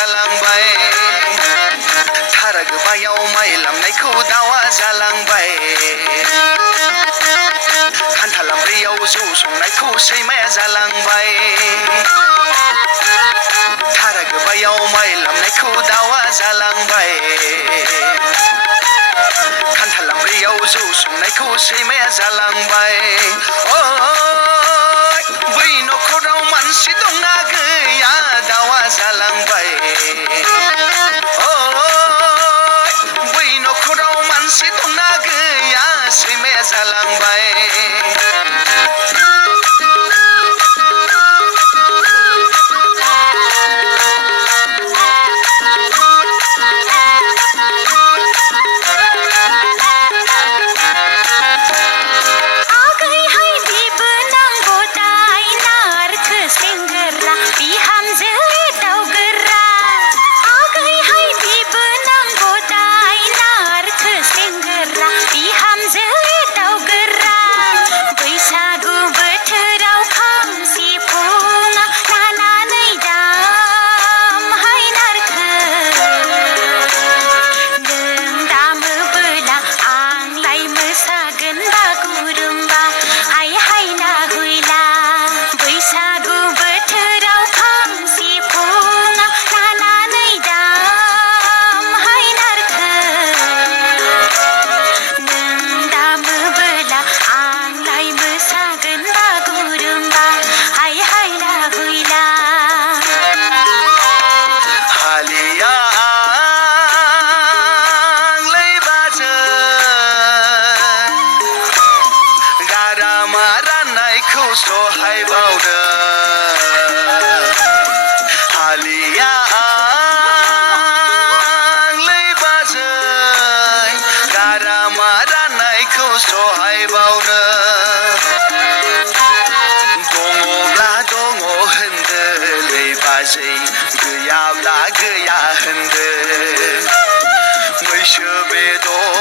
जालांबाय थारा गोबायाव माइ लामनायखौ दावा जालांबाय खान्थाल आमब्रियाव जौ संनायखौ सैमाया जालांबाय थारा गोबायाव माइ लामनायखौ दावा जालांबाय खान्थाल आमब्रियाव जौ संनायखौ सैमाया जालांबाय बै नखराव मानसि दंना गैया दावा जालांबाय बै नखराव मानसि दंना गैया सैमाया जालांबाय सहाय बावदों हालिया लैबाजै गारामा राननायखौ सहाय बावनो दङब्ला दङ होनदो लैबाजै गैयाब्ला गैया होनदो मैसो बेदर